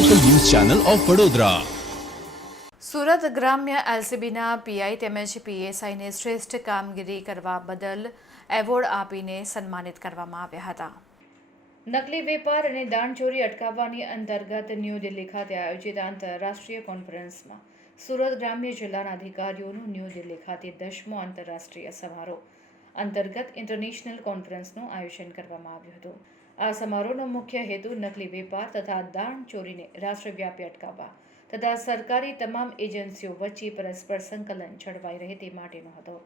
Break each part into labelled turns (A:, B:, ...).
A: Channel of Vadodara
B: Surat ગ્રામ્ય એલસીબીના PI તેમજ પીએસઆઈને શ્રેષ્ઠ કામગીરી કરવા બદલ એવોર્ડ આપીને સન્માનિત કરવામાં આવ્યા હતા. નકલી વેપાર અને દાણચોરી અટકાવવાની અંતર્ગત ન્યૂ દિલ્હી ખાતે આયોજિત આંતરરાષ્ટ્રીય કોન્ફરન્સમાં સુરત ગ્રામ્ય જિલ્લાના અધિકારીઓનું ન્યૂ દિલ્હી ખાતે દસમો આંતરરાષ્ટ્રીય સમારોહ અંતર્ગત ઇન્ટરનેશનલ કોન્ફરન્સનું આયોજન કરવામાં આવ્યું હતું. આ સમારોહનો મુખ્ય હેતુ નકલી વેપાર તથા દાણ ચોરીને રાષ્ટ્રવ્યાપી અટકાવવા તથા સરકારી તમામ એજન્સીઓ વચ્ચે પરસ્પર સંકલન જળવાઈ રહે તે માટેનો હતો.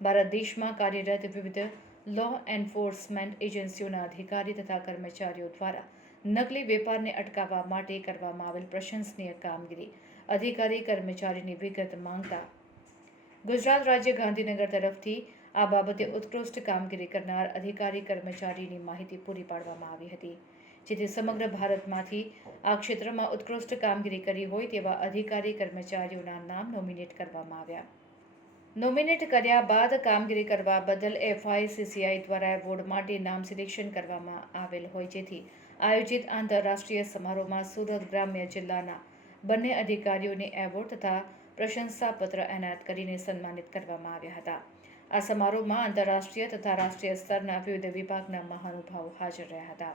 B: ભારત દેશમાં કાર્યરત વિવિધ લો એન્ફોર્સમેન્ટ એજન્સીઓના અધિકારી તથા કર્મચારીઓ દ્વારા નકલી વેપારને અટકાવવા માટે કરવામાં આવેલ પ્રશંસનીય કામગીરી. અધિકારી કર્મચારીની વિગત માંગતા ગુજરાત રાજ્ય ગાંધીનગર તરફથી આ બાબતે ઉત્કૃષ્ટ કામગીરી કરનાર અધિકારી કર્મચારીની માહિતી પૂરી પાડવામાં આવી હતી, જેથી સમગ્ર ભારતમાંથી આ ક્ષેત્રમાં ઉત્કૃષ્ટ કામગીરી કરી હોય તેવા અધિકારી કર્મચારીઓના નામ નોમિનેટ કરવામાં આવ્યા. નોમિનેટ કર્યા બાદ કામગીરી કરવા બદલ એફઆઈસીસીઆઈ દ્વારા એવોર્ડ માટે નામ સિલેક્શન કરવામાં આવેલ હોય જેથી આયોજિત આંતરરાષ્ટ્રીય સમારોહમાં સુરત ગ્રામ્ય જિલ્લાના બંને અધિકારીઓને એવોર્ડ તથા પ્રશંસાપત્ર એનાયત કરીને સન્માનિત કરવામાં આવ્યા હતા. આ સમારોહમાં આંતરરાષ્ટ્રીય તથા રાષ્ટ્રીય સ્તરના વિવિધ વિભાગના મહાનુભાવો હાજર રહ્યા હતા.